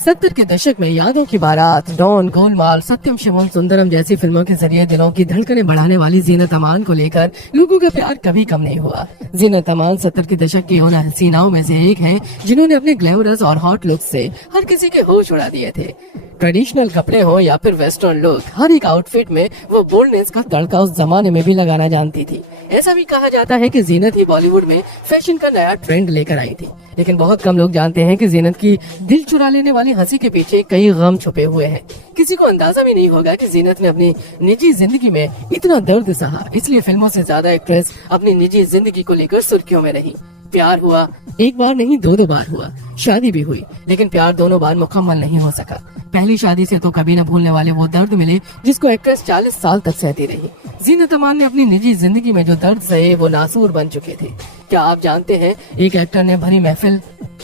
70 के दशक में यादों की बारात, डॉन, गोलमाल, सत्यम शिवम सुंदरम जैसी फिल्मों के जरिए दिलों की धड़कनें बढ़ाने वाली जीनत अमान को लेकर लोगों का प्यार कभी कम नहीं हुआ। जीनत अमान 70 के दशक की उन हसीनाओं में से एक हैं जिन्होंने अपने ग्लैमरस और हॉट लुक से हर किसी के होश उड़ा दिए थे। ट्रेडिशनल कपड़े हो या फिर वेस्टर्न लुक, हर एक आउटफिट में वो बोल्डनेस का तड़का उस जमाने में भी लगाना जानती थी। ऐसा भी कहा जाता है कि जीनत ही बॉलीवुड में फैशन का नया ट्रेंड लेकर आई थी। लेकिन बहुत कम लोग जानते हैं कि जीनत की दिल चुरा लेने वाली हंसी के पीछे कई गम छुपे हुए हैं। किसी को अंदाजा भी नहीं होगा कि जीनत ने अपनी निजी जिंदगी में इतना दर्द सहा, इसलिए फिल्मों से ज्यादा एक्ट्रेस अपनी निजी जिंदगी को लेकर सुर्खियों में रही। प्यार हुआ, एक बार नहीं दो बार हुआ, शादी भी हुई, लेकिन प्यार दोनों बार मुकम्मल नहीं हो सका। पहली शादी से तो कभी न भूलने वाले वो दर्द मिले जिसको एक्ट्रेस 40 साल तक सहती रही। जीनत अमान ने अपनी निजी जिंदगी में जो दर्द सहे वो नासूर बन चुके थे। क्या आप जानते हैं एक एक्टर ने भरी महफिल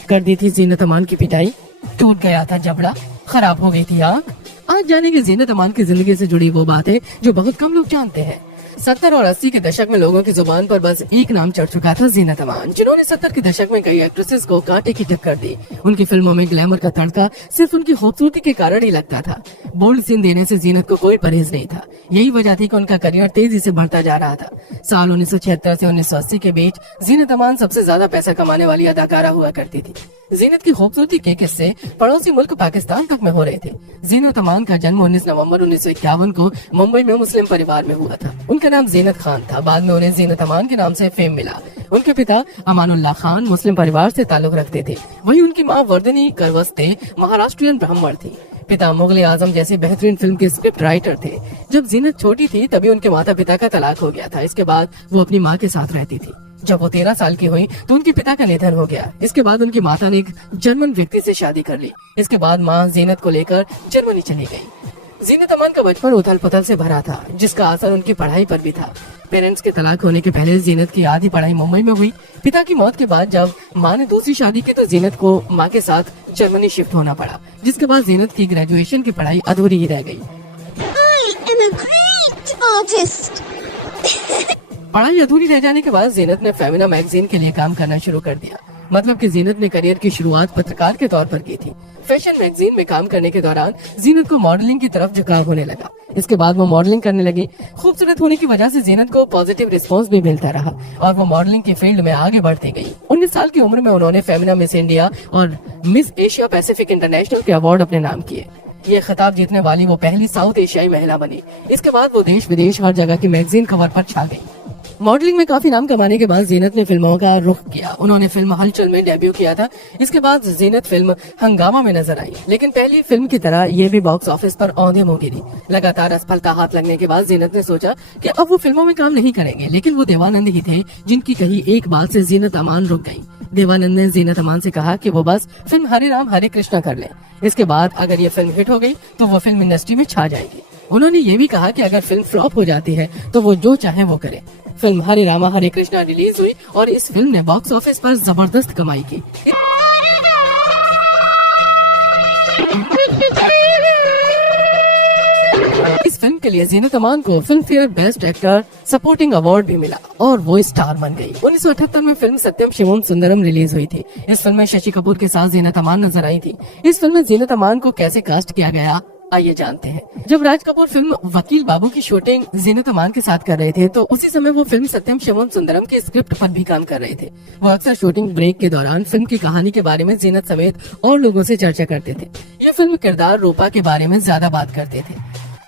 कर दी थी जीनत अमान की पिटाई, टूट गया था जबड़ा, खराब हो गई थी आँख। आज जानेंगे जीनत अमान की जिंदगी से जुड़ी वो बातें जो बहुत कम लोग जानते हैं। 70 और 80 के दशक में लोगों की जुबान पर बस एक नाम चढ़ चुका था, जीनत अमान, जिन्होंने 70 के दशक में कई एक्ट्रेसेस को कांटे की टक्कर दी। उनकी फिल्मों में ग्लैमर का तड़का सिर्फ उनकी खूबसूरती के कारण ही लगता था। बोल्ड सीन देने से जीनत को कोई परहेज नहीं था। यही वजह थी कि उनका करियर तेजी से बढ़ता जा रहा था। साल 1976 से 1980 के बीच जीनत अमान सबसे ज्यादा पैसा कमाने वाली अदाकारा हुआ करती थी। जीनत की खूबसूरती के किस्से पड़ोसी मुल्क पाकिस्तान तक में हो रहे थे। जीनत अमान का जन्म 19 नवंबर 1951 को मुंबई में मुस्लिम परिवार में हुआ था। उनका नाम जीनत खान था। बाद में उन्हें जीनत अमान के नाम से फेम मिला। उनके पिता अमानुल्लाह खान मुस्लिम परिवार से ताल्लुक रखते थे, वहीं उनकी मां वर्दनी करवस्ते महाराष्ट्रियन ब्राह्मण थी। पिता मुगल आजम जैसी बेहतरीन फिल्म के स्क्रिप्ट राइटर थे। जब जीनत छोटी थी तभी उनके माता पिता का तलाक हो गया था। इसके बाद वो अपनी माँ के साथ रहती थी। जब वो 13 साल की हुई तो उनके पिता का निधन हो गया। इसके बाद उनकी माता ने एक जर्मन व्यक्ति से शादी कर ली। इसके बाद माँ जीनत को लेकर जर्मनी चली गई। जीनत अमान का बचपन उथल पुथल से भरा था, जिसका असर उनकी पढ़ाई पर भी था। पेरेंट्स के तलाक होने के पहले जीनत की आधी पढ़ाई मुंबई में हुई। पिता की मौत के बाद जब माँ ने दूसरी शादी की तो जीनत को माँ के साथ जर्मनी शिफ्ट होना पड़ा, जिसके बाद जीनत की ग्रेजुएशन की पढ़ाई अधूरी ही रह गई। पढ़ाई अधूरी रह जाने के बाद जीनत ने फेमिना मैगजीन के लिए काम करना शुरू कर दिया। मतलब कि जीनत ने करियर की शुरुआत पत्रकार के तौर पर की थी। फैशन मैगजीन में काम करने के दौरान जीनत को मॉडलिंग की तरफ झुकाव होने लगा। इसके बाद वो मॉडलिंग करने लगी। खूबसूरत होने की वजह से जीनत को पॉजिटिव रिस्पांस भी मिलता रहा और वो मॉडलिंग की फील्ड में आगे बढ़ती गई। 19 साल की उम्र में उन्होंने फेमिना मिस इंडिया और मिस एशिया पैसिफिक इंटरनेशनल के अवार्ड अपने नाम किए। ये खिताब जीतने वाली वो पहली साउथ एशियाई महिला बनी। इसके बाद वो देश विदेश हर जगह की मैगजीन कवर पर छा गई। मॉडलिंग में काफी नाम कमाने के बाद जीनत ने फिल्मों का रुख किया। उन्होंने फिल्म हलचल में डेब्यू किया था। इसके बाद जीनत फिल्म हंगामा में नजर आई, लेकिन पहली फिल्म की तरह ये भी बॉक्स ऑफिस पर औंधे मुंह गिरी। लगातार असफलता हाथ लगने के बाद जीनत ने सोचा कि अब वो फिल्मों में काम नहीं करेंगे, लेकिन वो देवानंद ही थे जिनकी कही एक बात से जीनत अमान रुक गयी। देवानंद ने जीनत अमान से कहा कि वो बस फिल्म हरे राम हरे कृष्णा कर ले। इसके बाद अगर ये फिल्म हिट हो गई तो वो फिल्म इंडस्ट्री में छा जाएगी। उन्होंने ये भी कहा कि अगर फिल्म फ्लॉप हो जाती है तो वो जो चाहे वो करे। फिल्म हरे रामा हरे कृष्णा रिलीज हुई और इस फिल्म ने बॉक्स ऑफिस पर जबरदस्त कमाई की। इस फिल्म के लिए जीनत अमान को film fair best actor supporting award भी मिला और वो स्टार बन गई। 1978 में फिल्म सत्यम शिवम सुंदरम रिलीज हुई थी। इस फिल्म में शशि कपूर के साथ जीनत अमान नजर आई थी। इस फिल्म में जीनत अमान को कैसे कास्ट किया गया आइए जानते हैं। जब राज कपूर फिल्म वकील बाबू की शूटिंग जीनत अमान के साथ कर रहे थे तो उसी समय वो फिल्म सत्यम शिवम सुंदरम के स्क्रिप्ट पर भी काम कर रहे थे। वो अक्सर शूटिंग ब्रेक के दौरान फिल्म की कहानी के बारे में जीनत समेत और लोगों से चर्चा करते थे। ये फिल्म किरदार रूपा के बारे में ज्यादा बात करते थे।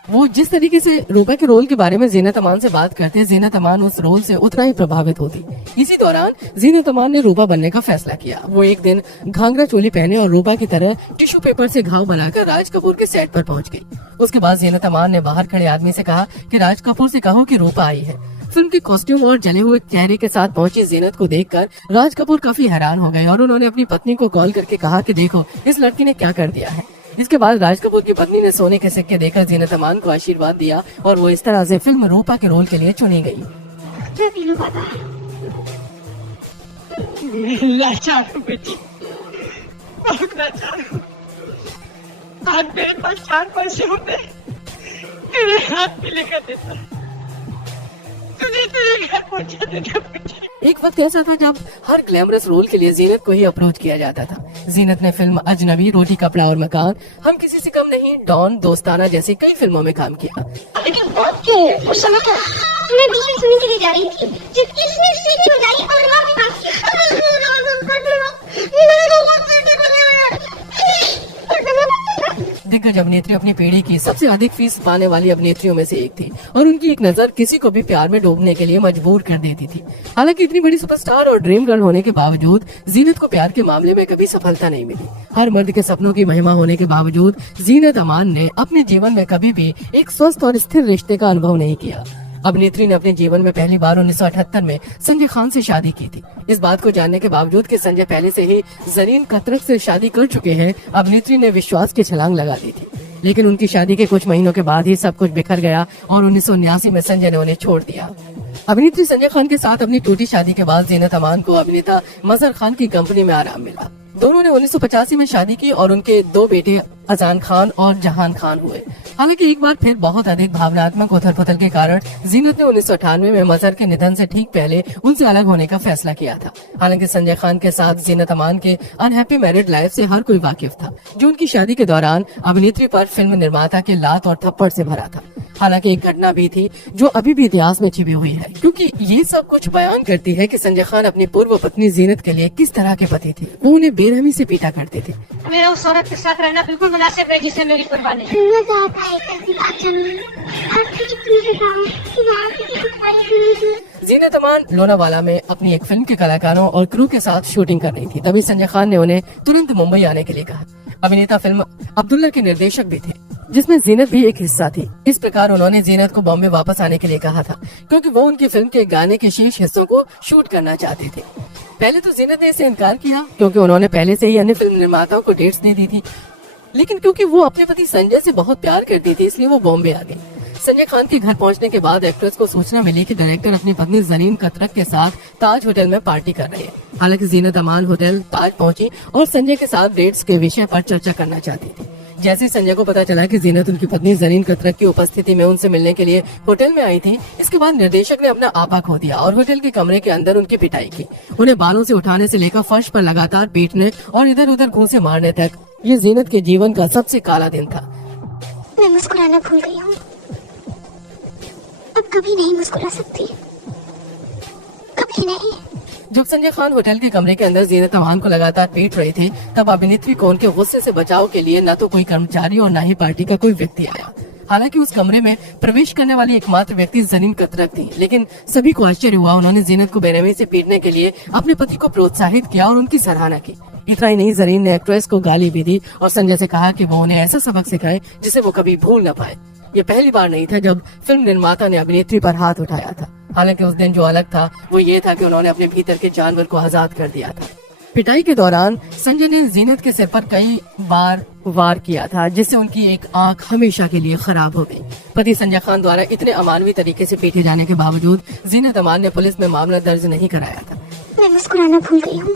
वो जिस तरीके से रूपा के रोल के बारे में जीनत अमान से बात करते, जीनत अमान उस रोल से उतना ही प्रभावित होती। इसी दौरान जीनत अमान ने रूपा बनने का फैसला किया। वो एक दिन घाघरा चोली पहने और रूपा की तरह टिश्यू पेपर से घाव बनाकर राज कपूर के सेट पर पहुंच गई। उसके बाद जीनत अमान ने बाहर खड़े आदमी से कहा कि राज कपूर से कहो कि रूपा आई है। फिल्म के कॉस्ट्यूम और जले हुए चेहरे के साथ पहुंची जीनत को देखकर राज कपूर काफी हैरान हो गए और उन्होंने अपनी पत्नी को कॉल करके कहा कि देखो इस लड़की ने क्या कर दिया है। इसके बाद राज कपूर की पत्नी ने सोने के सिक्के देकर जीनत अमान को आशीर्वाद दिया और वो इस तरह से फिल्म रूपा के रोल के लिए चुनी गई। लाचार हूँ बेटी, बहुत लाचार हूँ। आज मेरे पास 4 पैसे होते तेरे हाथ में लेकर देता। तुझे तेरे घर पहुंचा देते बेटी। एक वक्त ऐसा था जब हर ग्लैमरस रोल के लिए जीनत को ही अप्रोच किया जाता था। जीनत ने फिल्म अजनबी, रोटी कपड़ा और मकान, हम किसी से कम नहीं, डॉन, दोस्ताना जैसी कई फिल्मों में काम किया। लेकिन बात क्या है? उस समय तो मैं बीच में सुनने के लिए जा रही थी जब किसने सीटी बजाई और दिग्गज अभिनेत्री अपनी पीढ़ी की सबसे अधिक फीस पाने वाली अभिनेत्रियों में से एक थी और उनकी एक नजर किसी को भी प्यार में डूबने के लिए मजबूर कर देती थी। हालांकि इतनी बड़ी सुपरस्टार और ड्रीम गर्ल होने के बावजूद जीनत को प्यार के मामले में कभी सफलता नहीं मिली। हर मर्द के सपनों की महिमा होने के बावजूद जीनत अमान ने अपने जीवन में कभी भी एक स्वस्थ और स्थिर रिश्ते का अनुभव नहीं किया। अभिनेत्री ने अपने जीवन में पहली बार 1978 में संजय खान से शादी की थी। इस बात को जानने के बावजूद कि संजय पहले से ही जरीन कतरक से शादी कर चुके हैं, अभिनेत्री ने विश्वास की छलांग लगा दी थी। लेकिन उनकी शादी के कुछ महीनों के बाद ही सब कुछ बिखर गया और 1979 में संजय ने उन्हें छोड़ दिया। अभिनेत्री संजय खान के साथ अपनी टूटी शादी के बाद जीनत अमान को अभिनेता मजहर खान की कंपनी में आराम मिला। दोनों ने 1985 में शादी की और उनके 2 बेटे अजान खान और जहान खान हुए। हालांकि एक बार फिर बहुत अधिक भावनात्मक उथल पुथल के कारण जीनत ने 1998 में मजहर के निधन से ठीक पहले उनसे अलग होने का फैसला किया था। हालांकि संजय खान के साथ जीनत अमान के अनहैप्पी मैरिड लाइफ से हर कोई वाकिफ था, जो उनकी शादी के दौरान अभिनेत्री पर फिल्म निर्माता के लात और थप्पड़ से भरा था। हालांकि एक घटना भी थी जो अभी भी इतिहास में छिपी हुई है, क्योंकि ये सब कुछ बयान करती है कि संजय खान अपनी पूर्व पत्नी जीनत के लिए किस तरह के पति थे। वो उन्हें बेरहमी से पीटा करते थे। मेरा उस औरत के साथ रहना बिल्कुल मुनासिब है जिसे मेरी कुर्बानी है। मजा आता है कभी बात करने में। आपसे कितनी बताऊं कि वहाँ किसी को तुम्हारी जीनत अमान लोनावाला में अपनी एक फिल्म के कलाकारों और क्रू के साथ शूटिंग कर रही थी। तभी संजय खान ने उन्हें तुरंत मुंबई आने के लिए कहा। अभिनेता फिल्म अब्दुल्ला के निर्देशक भी थे, जिसमें जीनत भी एक हिस्सा थी। इस प्रकार उन्होंने जीनत को बॉम्बे वापस आने के लिए कहा था, क्योंकि वो उनकी फिल्म के गाने के शेष हिस्सों को शूट करना चाहते थे। पहले तो जीनत ने इसे इनकार किया, क्योंकि उन्होंने पहले से ही अन्य फिल्म निर्माताओं को डेट्स दे दी थी। लेकिन क्योंकि वो अपने पति संजय से बहुत प्यार करती थी, इसलिए वो बॉम्बे आ गई। संजय खान के घर पहुंचने के बाद एक्ट्रेस को सूचना मिली कि डायरेक्टर अपनी पत्नी जरीन कतरक के साथ ताज होटल में पार्टी कर रहे हैं। हालांकि जीनत अमान होटल ताज पहुंची और संजय के साथ डेट्स के विषय पर चर्चा करना चाहती थी। जैसे ही संजय को पता चला कि जीनत उनकी पत्नी जरीन कतरक की उपस्थिति में उनसे मिलने के लिए होटल में आई थी, इसके बाद निर्देशक ने अपना आपा खो दिया और होटल के कमरे के अंदर उनकी पिटाई की। उन्हें बालों से उठाने से लेकर फर्श पर लगातार पीटने और इधर उधर घूंसे मारने तक। ये जीनत के जीवन का सबसे काला दिन था। मैं मुस्कुराना भूल गई हूँ। अब कभी नहीं मुस्कुरा सकती, कभी नहीं। जब संजय खान होटल के कमरे के अंदर जीनत अमान को लगातार पीट रहे थे, तब अभिनेत्री को उनके गुस्से से बचाव के लिए न तो कोई कर्मचारी और न ही पार्टी का कोई व्यक्ति आया। हालांकि उस कमरे में प्रवेश करने वाली एकमात्र व्यक्ति जरीन कतरक थी, लेकिन सभी को आश्चर्य हुआ। उन्होंने जीनत को बेरहमी से पीटने के लिए अपने पति को प्रोत्साहित किया और उनकी सराहना की। इतना ही नहीं, जरीन ने एक्ट्रेस को गाली भी दी और संजय से कहा कि वो उन्हें ऐसा सबक सिखाए जिसे वो कभी भूल न पाए। ये पहली बार नहीं था जब फिल्म निर्माता ने अभिनेत्री पर हाथ उठाया था। हालांकि उस दिन जो अलग था वो ये था कि उन्होंने अपने भीतर के जानवर को आजाद कर दिया था। पिटाई के दौरान संजय ने जीनत के सिर पर कई बार वार किया था, जिससे उनकी एक आंख हमेशा के लिए खराब हो गई। पति संजय खान द्वारा इतने अमानवीय तरीके से पीटे जाने के बावजूद जीनत अमान ने पुलिस में मामला दर्ज नहीं कराया था। मैं मुस्कुराना भूल गई हूँ।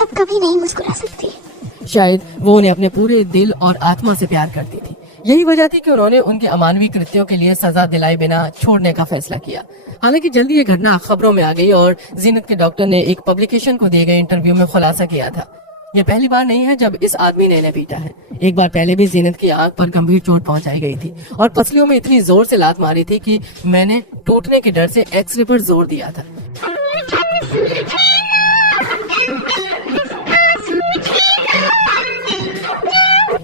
अब कभी नहीं मुस्कुरा सकती। शायद वो उन्हें अपने पूरे दिल और आत्मा से प्यार करती थी। यही वजह थी कि उन्होंने उनके अमानवीय कृत्यों के लिए सजा दिलाए बिना छोड़ने का फैसला किया। हालांकि जल्दी ये घटना खबरों में आ गई और जीनत के डॉक्टर ने एक पब्लिकेशन को दिए गए इंटरव्यू में खुलासा किया था। ये पहली बार नहीं है जब इस आदमी ने इन्हें पीटा है। एक बार पहले भी जीनत की आंख पर गंभीर चोट पहुंचाई गई थी और पसलियों में इतनी जोर से लात मारी थी कि मैंने टूटने के डर से एक्सरे पर जोर दिया था।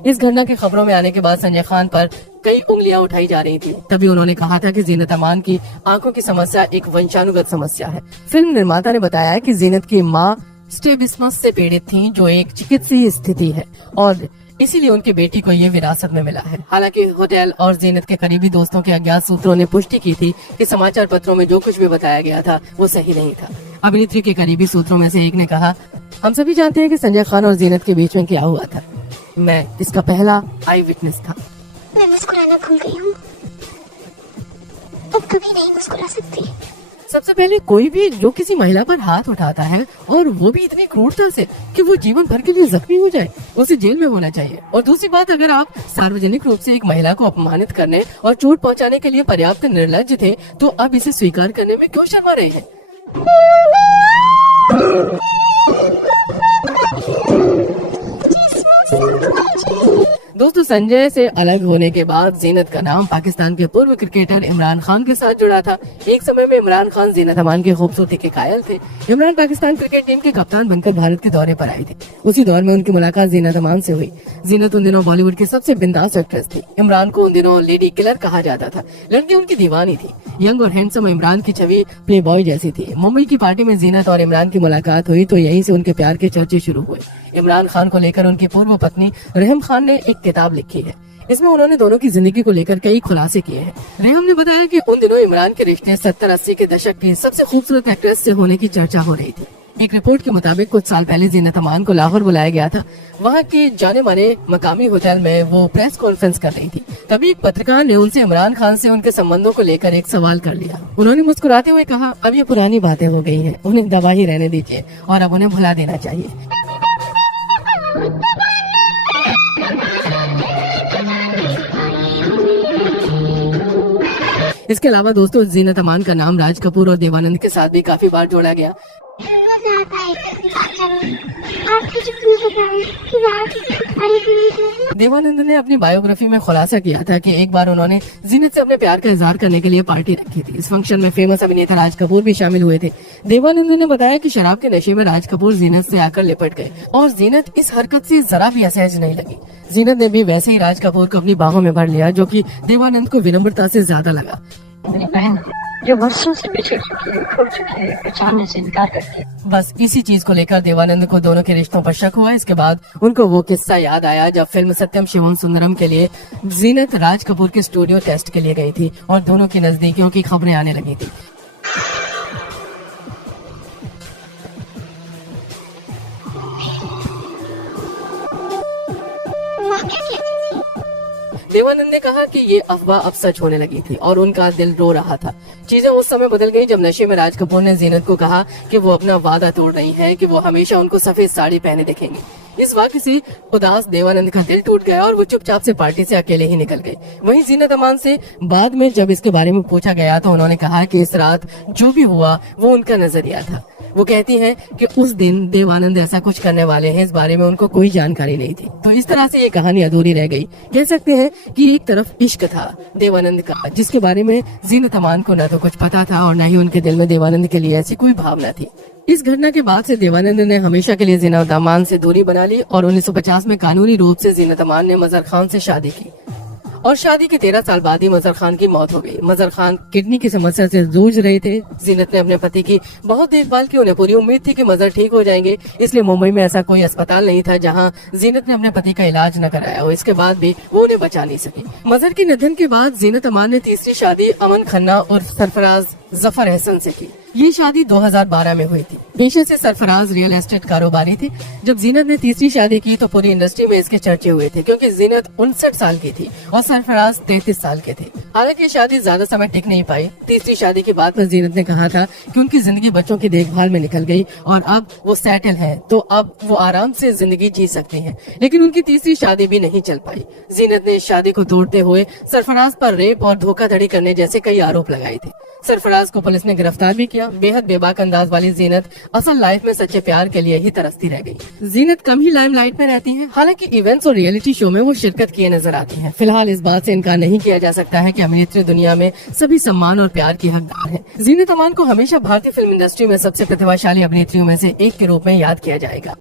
इस घटना की खबरों में आने के बाद संजय खान पर कई उंगलियां उठाई जा रही थी। तभी उन्होंने कहा था कि जीनत अमान की आंखों की समस्या एक वंशानुगत समस्या है। फिल्म निर्माता ने बताया कि जीनत की मां स्ट्रैबिस्मस से पीड़ित थी, जो एक चिकित्सीय स्थिति है और इसीलिए उनकी बेटी को ये विरासत में मिला है। हालांकि होटल और जीनत के करीबी दोस्तों के अज्ञात सूत्रों ने पुष्टि की थी कि समाचार पत्रों में जो कुछ भी बताया गया था वो सही नहीं था। अभिनेत्री के करीबी सूत्रों में से एक ने कहा, हम सभी जानते हैं कि संजय खान और जीनत के बीच में क्या हुआ था। मैं इसका पहला आई विटनेस था। मैं मुस्कुराना भूल गई हूँ। अब कभी नहीं मुस्कुरा सकती। सबसे पहले कोई भी जो किसी महिला पर हाथ उठाता है और वो भी इतनी क्रूरता से कि वो जीवन भर के लिए जख्मी हो जाए, उसे जेल में होना चाहिए। और दूसरी बात, अगर आप सार्वजनिक रूप से एक महिला को अपमानित करने और चोट पहुंचाने के लिए पर्याप्त निर्लज्ज थे तो अब इसे स्वीकार करने में क्यों शर्मा रहे हैं? दोस्तों, संजय से अलग होने के बाद जीनत का नाम पाकिस्तान के पूर्व क्रिकेटर इमरान खान के साथ जुड़ा था। एक समय में इमरान खान जीनत अमान की खूबसूरती के कायल थे। इमरान पाकिस्तान क्रिकेट टीम के कप्तान बनकर भारत के दौरे पर आई थी। उसी दौर में उनकी मुलाकात जीनत अमान से हुई। जीनत उन दिनों बॉलीवुड की सबसे बिंदास एक्ट्रेस थी। इमरान को उन दिनों लेडी किलर कहा जाता था। लड़की उनकी दीवानी थी। यंग और हैंडसम इमरान की छवि प्ले बॉय जैसी थी। मुंबई की पार्टी में जीनत और इमरान की मुलाकात हुई तो यहीं से उनके प्यार के चर्चे शुरू हुए। इमरान खान को लेकर उनकी पूर्व पत्नी रेहम खान ने एक किताब लिखी है। इसमें उन्होंने दोनों की जिंदगी को लेकर कई खुलासे किए हैं। रेहम ने बताया कि उन दिनों इमरान के रिश्ते 70-80 के दशक की सबसे खूबसूरत एक्ट्रेस से होने की चर्चा हो रही थी। एक रिपोर्ट के मुताबिक कुछ साल पहले जीनत अमान को लाहौर बुलाया गया था। वहाँ के जाने माने मकामी होटल में वो प्रेस कॉन्फ्रेंस कर रही थी। तभी एक पत्रकार ने उनसे इमरान खान से उनके संबंधों को लेकर एक सवाल कर लिया। उन्होंने मुस्कुराते हुए कहा, अब ये पुरानी बातें हो गई हैं, उन्हें दबा ही रहने दीजिए और अब उन्हें भुला देना चाहिए। इसके अलावा दोस्तों, जीनत अमान का नाम राज कपूर और देवानंद के साथ भी काफी बार जोड़ा गया। देवानंद ने अपनी बायोग्राफी में खुलासा किया था कि एक बार उन्होंने जीनत से अपने प्यार का इजहार करने के लिए पार्टी रखी थी। इस फंक्शन में फेमस अभिनेता राज कपूर भी शामिल हुए थे। देवानंद ने बताया कि शराब के नशे में राज कपूर जीनत से आकर लिपट गए और जीनत इस हरकत से जरा भी असहज नहीं लगी। जीनत ने भी वैसे ही राज कपूर को अपनी बाहों में भर लिया, जो कि देवानंद को विनम्रता से ज्यादा लगा। मेरी बहन जो वर्षों से बिछड़ चुकी है, खो चुकी है, पहचानने से इनकार करती है। बस इसी चीज को लेकर देवानंद को दोनों के रिश्तों पर शक हुआ। इसके बाद उनको वो किस्सा याद आया जब फिल्म सत्यम शिवम सुंदरम के लिए जीनत राज कपूर के स्टूडियो टेस्ट के लिए गई थी और दोनों की नजदीकियों की खबरें आने लगी थी। देवानंद ने कहा कि ये अफवाह अब सच होने लगी थी और उनका दिल रो रहा था। चीजें उस समय बदल गई जब नशे में राज कपूर ने जीनत को कहा कि वो अपना वादा तोड़ रही है कि वो हमेशा उनको सफेद साड़ी पहने दिखेंगे। इस वाक्य से उदास देवानंद का दिल टूट गया और वो चुपचाप से पार्टी से अकेले ही निकल गए। वहीं जीनत अमान से बाद में जब इसके बारे में पूछा गया तो उन्होंने कहा कि इस रात जो भी हुआ वो उनका नजरिया था। वो कहती हैं कि उस दिन देवानंद ऐसा कुछ करने वाले हैं, इस बारे में उनको कोई जानकारी नहीं थी। तो इस तरह से ये कहानी अधूरी रह गई। कह सकते हैं कि एक तरफ इश्क था देवानंद का, जिसके बारे में जीनत अमान को न तो कुछ पता था और न ही उनके दिल में देवानंद के लिए ऐसी कोई भावना थी। इस घटना के बाद से देवानंद ने हमेशा के लिए जीनत अमान से दूरी बना ली और 1950 में कानूनी रूप से जीनत अमान ने मजहर खान से शादी की और शादी के 13 साल बाद ही मजहर खान की मौत हो गई। मजहर खान किडनी की समस्या से जूझ रहे थे। जीनत ने अपने पति की बहुत देखभाल की। उन्हें पूरी उम्मीद थी कि मजहर ठीक हो जाएंगे, इसलिए मुंबई में ऐसा कोई अस्पताल नहीं था जहां जीनत ने अपने पति का इलाज न कराया हो। इसके बाद भी वो उन्हें बचा नहीं सकी। मजहर के निधन के बाद जीनत अमान ने तीसरी शादी अमन खन्ना और सरफराज जफर एहसन से की। ये शादी 2012 में हुई थी। पेशे से सरफराज रियल एस्टेट कारोबारी थे। जब जीनत ने तीसरी शादी की तो पूरी इंडस्ट्री में इसके चर्चे हुए थे, क्योंकि जीनत 59 साल की थी और सरफराज 33 साल के थे। हालांकि ये शादी ज्यादा समय टिक नहीं पाई। तीसरी शादी की बात पर जीनत ने कहा था कि उनकी जिंदगी बच्चों की देखभाल में निकल गई और अब वो सेटल है, तो अब वो आराम से जिंदगी जी सकती हैं। लेकिन उनकी तीसरी शादी भी नहीं चल पाई। जीनत ने इस शादी को तोड़ते हुए सरफराज पर रेप और धोखाधड़ी करने जैसे कई आरोप लगाए थे। सरफराज को पुलिस ने गिरफ्तार भी किया। बेहद बेबाक अंदाज वाली जीनत असल लाइफ में सच्चे प्यार के लिए ही तरसती रह गई। जीनत कम ही लाइमलाइट में रहती हैं। हालांकि इवेंट्स और रियलिटी शो में वो शिरकत किए नजर आती हैं। फिलहाल इस बात से इनकार नहीं किया जा सकता है कि अभिनेत्री दुनिया में सभी सम्मान और प्यार की हकदार है। जीनत अमान को हमेशा भारतीय फिल्म इंडस्ट्री में सबसे प्रतिभाशाली अभिनेत्रियों में से एक के रूप में याद किया जाएगा।